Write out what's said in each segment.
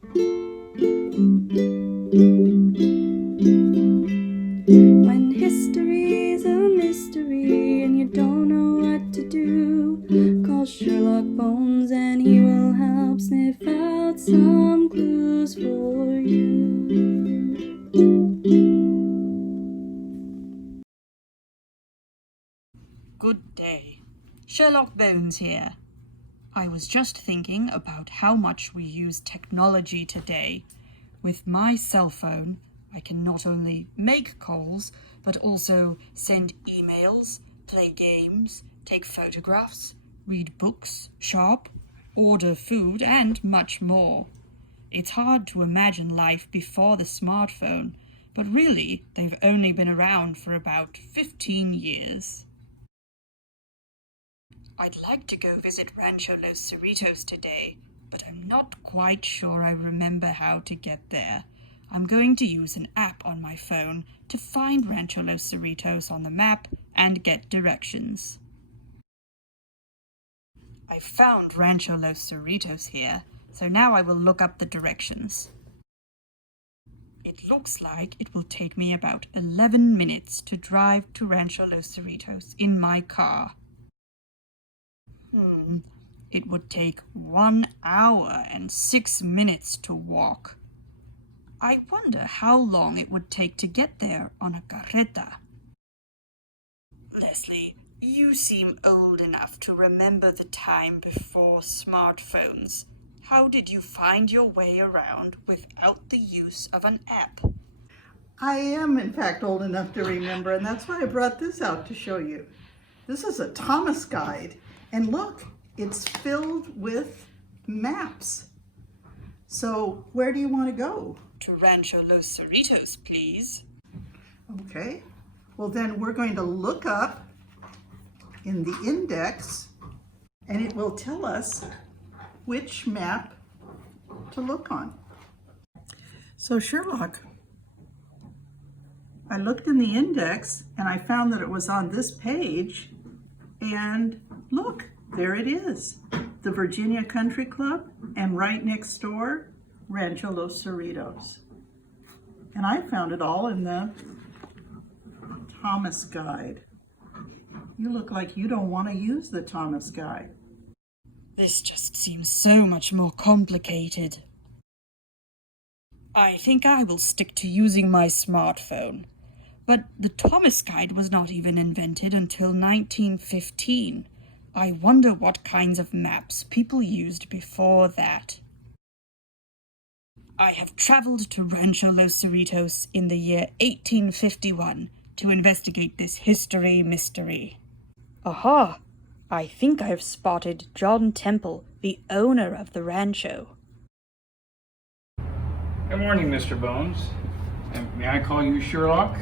When history's a mystery and you don't know what to do, call Sherlock Bones and he will help sniff out some clues for you. Good day. Sherlock Bones here. I was just thinking about how much we use technology today. With my cell phone, I can not only make calls, but also send emails, play games, take photographs, read books, shop, order food, and much more. It's hard to imagine life before the smartphone, but really, they've only been around for about 15 years. I'd like to go visit Rancho Los Cerritos today, but I'm not quite sure I remember how to get there. I'm going to use an app on my phone to find Rancho Los Cerritos on the map and get directions. I've found Rancho Los Cerritos here, so now I will look up the directions. It looks like it will take me about 11 minutes to drive to Rancho Los Cerritos in my car. It would take 1 hour and 6 minutes to walk. I wonder how long it would take to get there on a carreta. Leslie, you seem old enough to remember the time before smartphones. How did you find your way around without the use of an app? I am, in fact, old enough to remember, and that's why I brought this out to show you. This is a Thomas guide, and look, it's filled with maps. So where do you want to go? To Rancho Los Cerritos, please. Okay, well then we're going to look up in the index, and it will tell us which map to look on. So Sherlock, I looked in the index and I found that it was on this page, and look, there it is, the Virginia Country Club, and right next door, Rancho Los Cerritos. And I found it all in the Thomas Guide. You look like you don't want to use the Thomas Guide. This just seems so much more complicated. I think I will stick to using my smartphone. But the Thomas Guide was not even invented until 1915. I wonder what kinds of maps people used before that. I have traveled to Rancho Los Cerritos in the year 1851 to investigate this history mystery. Aha! I think I've spotted John Temple, the owner of the rancho. Good morning, Mr. Bones. And may I call you Sherlock?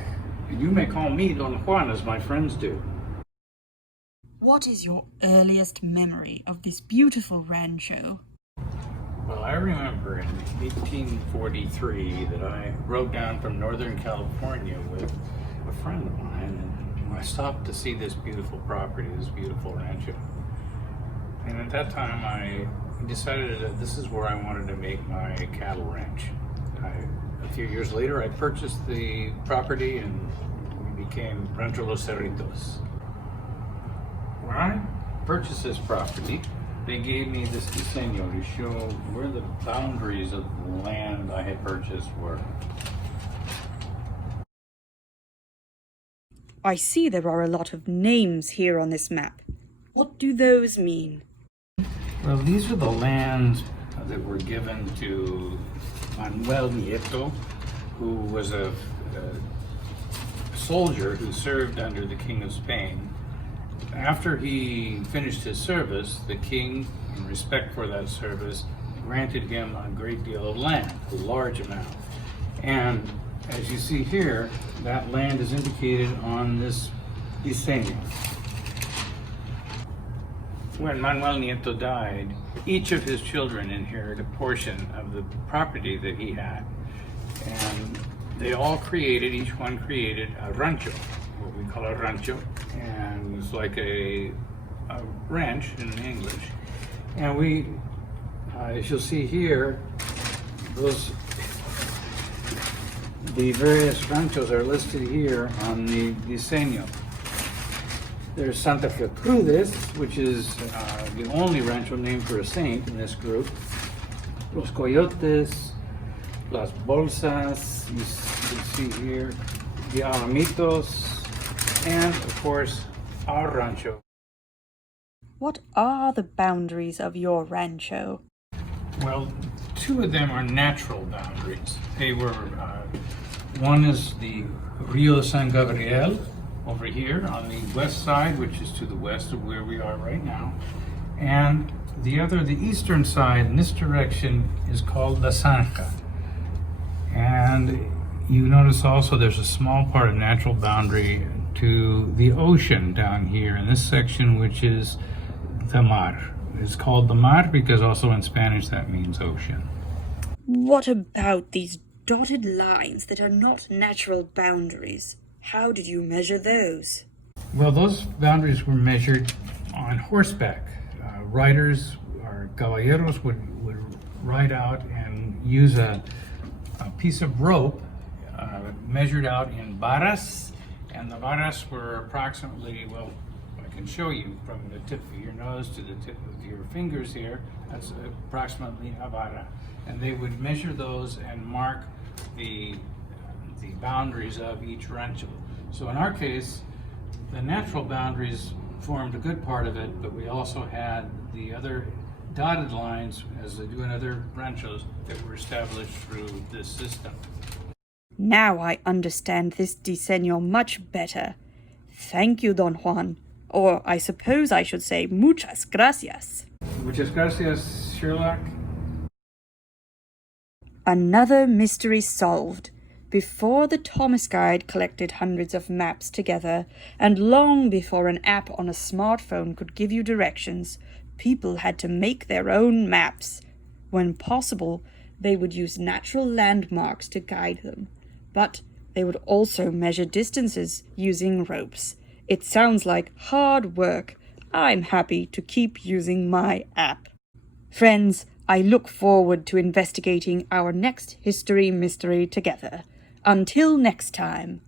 And you may call me Don Juan, as my friends do. What is your earliest memory of this beautiful rancho? Well, I remember in 1843 that I rode down from Northern California with a friend of mine, and I stopped to see this beautiful property, this beautiful rancho. And at that time, I decided that this is where I wanted to make my cattle ranch. A few years later, I purchased the property and we became Rancho Los Cerritos. When I purchased this property, they gave me this diseño to show where the boundaries of the land I had purchased were. I see there are a lot of names here on this map. What do those mean? Well, these are the lands that were given to Manuel Nieto, who was a soldier who served under the King of Spain. After he finished his service, the king, in respect for that service, granted him a great deal of land, a large amount. And as you see here, that land is indicated on this diseño. When Manuel Nieto died, each of his children inherited a portion of the property that he had. And they all created, each one created a rancho, what we call a rancho. And it's like a ranch in English. And we, as you'll see here, The various ranchos are listed here on the diseño. There's Santa Fe Cruz, which is the only rancho named for a saint in this group. Los Coyotes, Las Bolsas, you can see here, the Alamitos, and of course, our rancho. What are the boundaries of your rancho? Well, two of them are natural boundaries. They were, one is the Rio San Gabriel over here on the west side, which is to the west of where we are right now. And the other, the eastern side in this direction, is called La Zanja. And you notice also there's a small part of natural boundary to the ocean down here in this section, which is the mar. It's called the mar because also in Spanish that means ocean. What about these dotted lines that are not natural boundaries? How did you measure those? Well, those boundaries were measured on horseback. Riders or caballeros would ride out and use a piece of rope measured out in varas, and the varas were approximately, well, I can show you from the tip of your nose to the tip of your fingers here, that's approximately a vara. And they would measure those and mark the boundaries of each rancho. So in our case, the natural boundaries formed a good part of it, but we also had the other dotted lines, as they do in other ranchos, that were established through this system. Now I understand this diseño much better. Thank you, Don Juan. Or I suppose I should say muchas gracias. Muchas gracias, Sherlock. Another mystery solved. Before the Thomas Guide collected hundreds of maps together, and long before an app on a smartphone could give you directions, people had to make their own maps. When possible, they would use natural landmarks to guide them, but they would also measure distances using ropes. It sounds like hard work. I'm happy to keep using my app. Friends, I look forward to investigating our next history mystery together. Until next time.